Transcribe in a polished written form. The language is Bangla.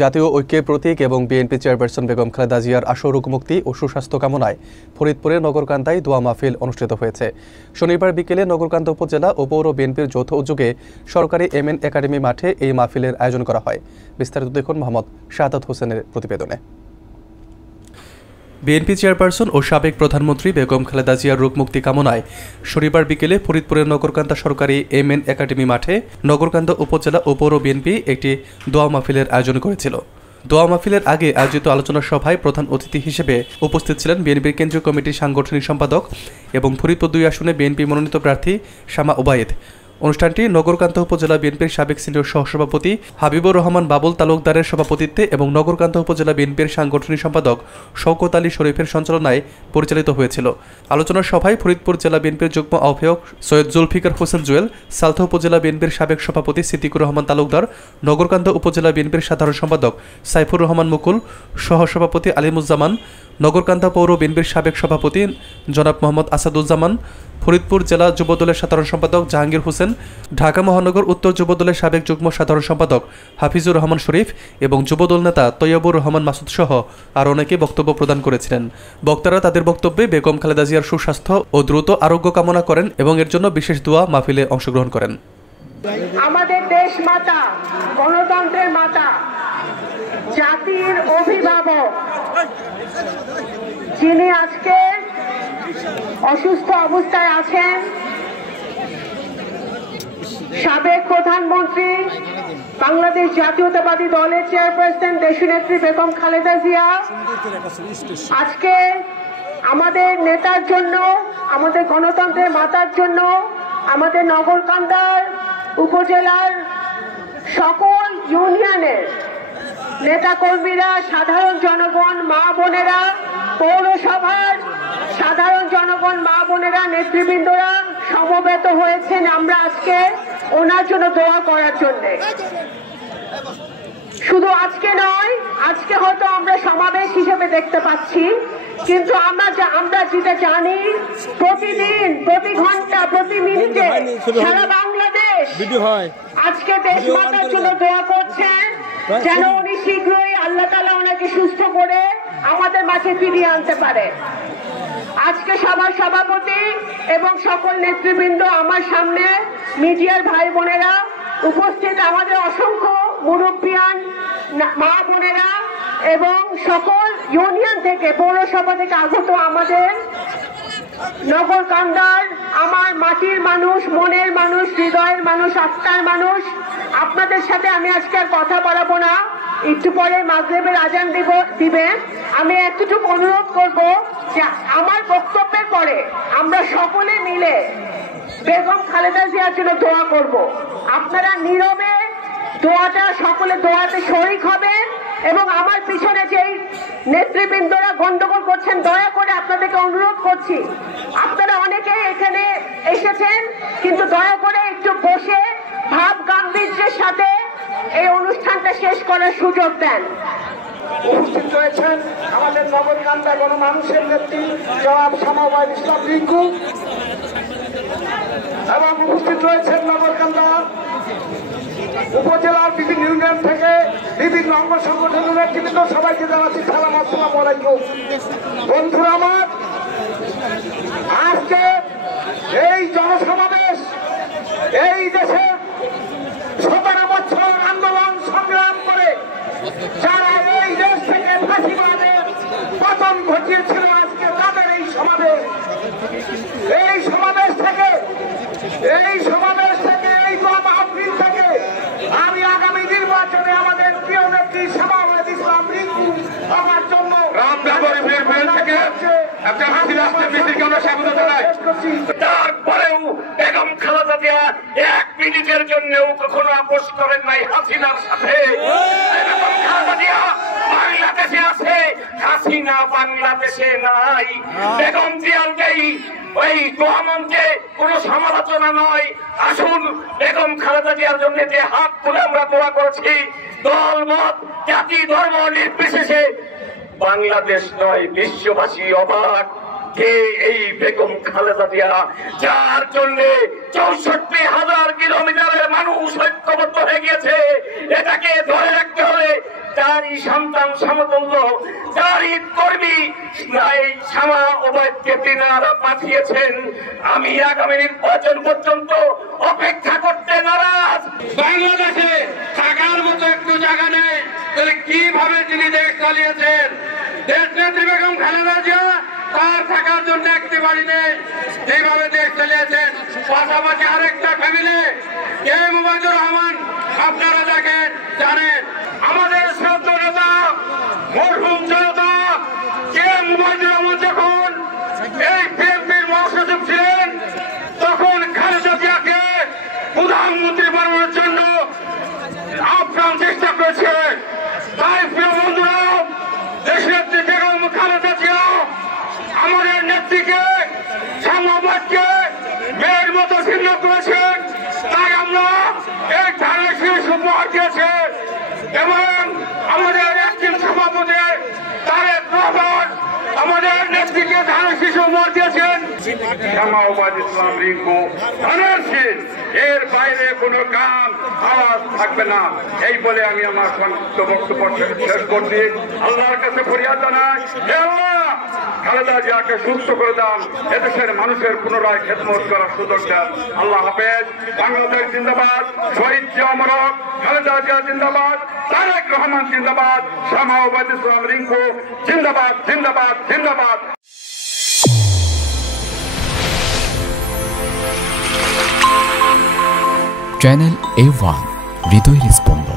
জাতীয় ঐক্যের প্রতীক এবং বিএনপি চেয়ারপারসন বেগম খালেদা জিয়ার আশু রোগ মুক্তি ও সুস্বাস্থ্য কামনায় ফরিদপুরের নগরকান্দায় দোয়া মাহফিল অনুষ্ঠিত হয়েছে। শনিবার বিকেলে নগরকান্দা উপজেলা ও পৌর বিএনপির যৌথ উদ্যোগে সরকারি এমএন একাডেমি মাঠে এই মাহফিলের আয়োজন করা হয়। বিস্তারিত দেখুন মোহাম্মদ শাহাদাত হোসেনের প্রতিবেদনে। বিএনপি চেয়ারপারসন ও সাবেক প্রধানমন্ত্রী বেগম খালেদা জিয়ার রোগ মুক্তি কামনায় শনিবার বিকেলে ফরিদপুরের নগরকান্দা সরকারি এমএন একাডেমি মাঠে নগরকান্দা উপজেলা ও পৌর বিএনপি একটি দোয়া মাহফিলের আয়োজন করেছিল। দোয়া মাহফিলের আগে আয়োজিত আলোচনা সভায় প্রধান অতিথি হিসেবে উপস্থিত ছিলেন বিএনপির কেন্দ্রীয় কমিটির সাংগঠনিক সম্পাদক এবং ফরিদপুর 2 আসনে বিএনপি মনোনীত প্রার্থী শামা ওবায়েদ। অনুষ্ঠানটি নগরকান্দা উপজেলা বিএনপির সাবেক সিনিয়র সহসভাপতি হাবিবুর রহমান বাবুল তালুকদারের সভাপতিত্বে এবং নগরকান্দা উপজেলা বিএনপির সাংগঠনিক সম্পাদক শওকত আলী শরীফের সঞ্চালনায় পরিচালিত হয়েছিল। আলোচনা সভায় ফরিদপুর জেলা বিএনপির যুগ্ম আহ্বায়ক সৈয়দ জুলফিকার হোসেন জুয়েল, সালথা উপজেলা বিএনপির সাবেক সভাপতি সিদ্দিকুর রহমান তালুকদার, নগরকান্দা উপজেলা বিএনপির সাধারণ সম্পাদক সাইফুর রহমান মুকুল, সহসভাপতি আলিমুজ্জামান, নগরকান্দা পৌর বিএনপির সাবেক সভাপতি জনাব মোহাম্মদ আসাদুজ্জামান, ফরিদপুর জেলা যুবদলের সাধারণ সম্পাদক জাহাঙ্গীর হোসেন, ঢাকা মহানগর উত্তর যুবদলের সাবেক যুগ্ম সাধারণ সম্পাদক হাফিজুর রহমান শরীফ এবং যুবদল নেতা তৈয়বুর রহমান মাসুদ সহ আর অনেকে বক্তব্য প্রদান করেছিলেন। বক্তারা তাদের বক্তব্যে বেগম খালেদা জিয়ার সুস্বাস্থ্য ও দ্রুত আরোগ্য কামনা করেন এবং এর জন্য বিশেষ দোয়া মাহফিলে অংশগ্রহণ করেন। আমাদের দেশ মাতা, গণতন্ত্রের মাতা, জাতির অভিভাবক, যিনি আজকে অসুস্থ অবস্থায় আছেন, সাবেক প্রধানমন্ত্রী, বাংলাদেশ জাতীয়তাবাদী দলের চেয়ারপারসন দেশনেত্রী বেগম খালেদা জিয়া আজকে আমাদের নেতার জন্য, আমাদের গণতন্ত্রের মাতার জন্য, আমাদের নগরকান্দার উপজেলার সকল ইউনিয়নের নেতাকর্মীরা, সাধারণ জনগণ, মা বোনেরা, পৌরসভার সাধারণ জনগণ, মা বোনেরা, নেতৃবৃন্দরা সমবেত হয়েছেন আমরা আজকে ওনার জন্য দোয়া করার জন্য। শুধু আজকে নয়, আজকে হয়তো আমরা সমাবেশ হিসেবে দেখতে পাচ্ছি, কিন্তু আমরা যেটা জানি, প্রতিদিন, প্রতি ঘন্টা, প্রতি মিনিটে সারা বাংলাদেশ আজকে দেশ মাতার জন্য দোয়া করছেন যেন উনি শীঘ্রই আল্লাহ তাআলা ওনাকে সুস্থ করে আমাদের মাঝে ফিরিয়ে আনতে পারে। আজকে সবার সভাপতি এবং সকল নেতৃবৃন্দ, আমার সামনে মিডিয়ার ভাই বোনেরা উপস্থিত, আমাদের অসংখ্য মুরব্বিয়ান, মা বোনেরা এবং সকল ইউনিয়ন থেকে, পৌরসভা থেকে আগত আমাদের নগরকান্দার আমার মাটির মানুষ, মনের মানুষ, হৃদয়ের মানুষ, আত্মার মানুষ, আপনাদের সাথে আমি আজকে আর কথা বলাবো না। একটু পরে মাগরিবের আজান দিবে। আমি এতটুকু অনুরোধ করব যে আমার বক্তব্যের পরে আমরা সকলে মিলে বেগম খালেদা জিয়ার জন্য দোয়া করব। আপনারা নীরবে দোয়াটা, সকলে দোয়াতে শরীক হবেন এবং আমার পিছনে যেই নেতৃবৃন্দরা গন্ডগোল করছেন, দয়া করে আপনাদেরকে অনুরোধ করছি, আপনারা অনেকেই এখানে এসেছেন, কিন্তু দয়া করে একটু বসে ভাব গাম্ভীর্যের সাথে এই অনুষ্ঠানটা শেষ করার সুযোগ দেন। উপস্থিত রয়েছেন আমাদের নগরকান্দা গণমানুষের নেত্রী জনাব শামা ওবায়েদ ইসলাম রিঙ্কু, এবং উপস্থিত রয়েছেন নগরকান্দা উপজেলার বিভিন্ন ইউনিয়ন থেকে বিভিন্ন অঙ্গ সংগঠনের নেতৃবৃন্দ। সবাইকে জানাচ্ছি সালাম, আসসালামু আলাইকুম। বন্ধুরা আমার, আজকে এই জনসমাবেশ এই দেশে 17 বছর আন্দোলন সংগ্রাম করে যারা এই দেশ থেকে ফাঁসিবাদের পতন ঘটিয়েছিল, আজকে তাদের এই সমাবেশ। এই সমাবেশ থেকে এই মাহফিল থেকে আমি আগামী নির্বাচনে আমাদের প্রিয় নেত্রী শামা ওবায়েদ ইসলাম রিঙ্কু আমার জন্য তারপরেও বেগম খালেদা জিয়া 1 মিনিটের জন্যও কখনো আপোষ করেন নাই হাসিনার সাথে। বেগম খালেদা জিয়া বাংলাদেশে আছে, হাসিনা বাংলাদেশে নাই। বেগম জিয়ারকেই ওই দোয়া মঞ্চে কোনো সমালোচনা নয়। আসুন বেগম খালেদা জিয়ার জন্য যে হাত তুলে আমরা দোয়া করেছি, দল মত জাতি ধর্ম নির্বিশেষে বাংলাদেশ নয় বিশ্ববাসী অবাক কে এই বেগম খালেদা জিয়া, যার জন্য 64,000 কিলোমিটারের মানুষ ঐক্যবদ্ধ হয়ে গিয়েছে। এটাকে ধরে রাখতে হলে তারই সন্তান সমতুল্য, তারই কর্মী এই শামা ওবায়দকে তিনারা পাঠিয়েছেন। আমি আগামী নির্বাচন পর্যন্ত অপেক্ষা করতে নারাজ। বাংলাদেশে থাকার মতো একটু জায়গা নেই, তাহলে কিভাবে তিনি দেশ চালিয়েছেন? দেশ নেত্রী বেগম খালেদা জিয়া তার থাকার জন্য একটি বাড়ি নেই, এইভাবে দেশ চালিয়েছেন। পাশাপাশি আরেকটা ফ্যামিলি কে মুবাইদুর রহমান, আপনারা দেখেন জানেন আমাদের শ্রদ্ধ নেতা মরহুম জনতা কে মুবাইদুর রহমান যখন এই বিএনপির মহাসচিব ছিলেন, তখন খালেদা জিয়াকে প্রধানমন্ত্রী বানানোর জন্য আপ্রাণ চেষ্টা করেছে। তাই প্রিয় বন্ধুরা, দেশনেত্রী বেগম খালেদা জিয়া আমাদের নেত্রীকে, সাংবাদিককে মেয়ের মতো ছিন্ন করেছেন। তাই আমরা এই ধানের শীর্ষ উপহার দিয়েছে এবং আমাদের একজন সভাপতি তারেক রহমান আমাদের নেত্রীকে ধানের শীর্ষ উপহার দিয়েছেন। জামায়াত ইসলাম রিঙ্কু ধানের শীষ, এর বাইরে কোনো কাম আওয়াজ থাকবে না। এই বলে আমি আমার সংক্ষিপ্ত বক্তব্য শেষ করছি। আল্লাহর কাছে ফরিয়াদ জানাই, হে আল্লাহ, খালেদা জিয়াকে সুস্থ করে দেন, এদেশের মানুষের পুনরায় খেদমত করার সুযোগ দেন। আল্লাহ হাফেজ। বাংলাদেশ জিন্দাবাদ, শহীদ জিয়া অমর হোক, খালেদা জিয়া জিন্দাবাদ, তারেক রহমান জিন্দাবাদ, জামায়াত ইসলাম রিঙ্কু জিন্দাবাদ, জিন্দাবাদ, জিন্দাবাদ। চ্যানেল A1 হৃদয়ের স্পন্দন।